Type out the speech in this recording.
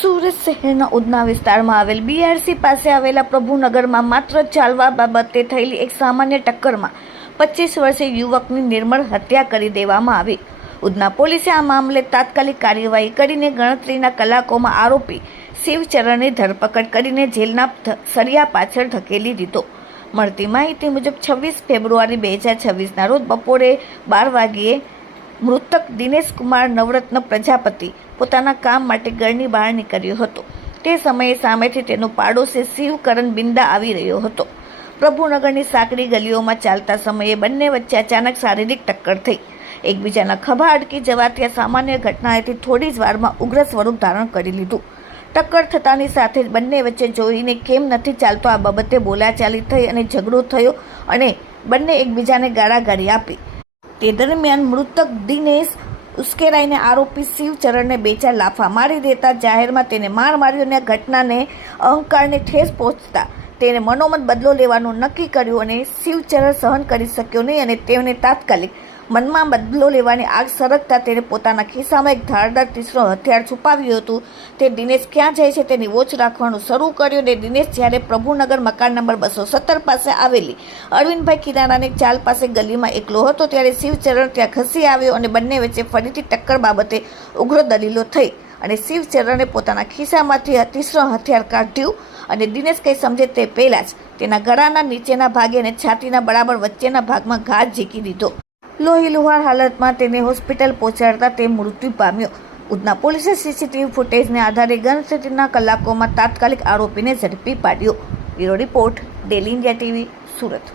સુરત શહેરના ઉધના વિસ્તારમાં આવેલ BRC પાસે આવેલા પ્રભુનગરમાં માત્ર ચાલવા બાબતે થયેલી એક સામાન્ય ટક્કરમાં 25 વર્ષીય યુવકની નિર્મળ હત્યા કરી દેવામાં આવી. ઉધના પોલીસે આ મામલે તાત્કાલિક કાર્યવાહી કરીને ગણતરીના કલાકોમાં આરોપી શિવચરણની ધરપકડ કરીને જેલના સળિયા પાછળ ધકેલી દીધો. મળતી માહિતી મુજબ 26 ફેબ્રુઆરી 2026ના રોજ બપોરે 12 વાગ્યે મૃતક દિનેશ કુમાર નવરત્ન પ્રજાપતિ પોતાના કામ માટે ઘરની બહાર નીકળ્યો હતો. તે સમયે સામેથી તેનો પાડોશી શિવકરણ બિંદા આવી રહ્યો હતો. પ્રભુનગરની સાંકડી ગલીઓમાં ચાલતા સમયે બંને વચ્ચે અચાનક શારીરિક ટક્કર થઈ. એકબીજાના ખભા અડકી જવાથી આ સામાન્ય ઘટનાએથી થોડી જ વારમાં ઉગ્ર સ્વરૂપ ધારણ કરી લીધું. ટક્કર થતાની સાથે જ બંને વચ્ચે જોઈને કેમ નથી ચાલતો આ બાબતે બોલાચાલી થઈ અને ઝઘડો થયો અને બંને એકબીજાને ગાળાગાળી આપી. તે દરમિયાન મૃતક દિનેશ ઉશ્કેરાઈને આરોપી શિવચરણને 2-4 લાફા મારી દેતા જાહેરમાં તેને માર માર્યો અને આ ઘટનાને અહંકારને ઠેસ પહોંચતા તેને મનોમન બદલો લેવાનું નક્કી કર્યું અને શિવચરણ સહન કરી શક્યો નહીં અને તેને તાત્કાલિક મનમાં બદલો લેવાની આગ સરકતા તેને પોતાના ખિસ્સામાં એક ધારદાર તીક્ષ્ણ હથિયાર છુપાવ્યું હતું. તે દિનેશ ક્યાં જાય છે તેની વોચ રાખવાનું શરૂ કર્યું અને દિનેશ જ્યારે પ્રભુનગર મકાન નંબર 217 પાસે આવેલી અરવિંદભાઈ કિરાણાની ચાલ પાસે ગલીમાં એકલો હતો ત્યારે શિવચરણ ત્યાં ખસી આવ્યો અને બંને વચ્ચે ફરીથી ટક્કર બાબતે ઉગ્ર દલીલો થઈ અને શિવચરણે પોતાના ખિસ્સામાંથી તીક્ષ્ણ હથિયાર કાઢ્યું અને દિનેશ કંઈ સમજે તે પહેલાં જ તેના ગળાના નીચેના ભાગે અને છાતીના બરાબર વચ્ચેના ભાગમાં ઘા ઝીકી દીધો. લોહી લુહાણ હાલતમાં તેને હોસ્પિટલ પહોંચાડતા તે મૃત્યુ પામ્યો. ઉધના પોલીસે CCTV ફૂટેજને આધારે ગણતરીના કલાકોમાં તાત્કાલિક આરોપીને ઝડપી પાડ્યો. Bureau report, daily India TV, Surat.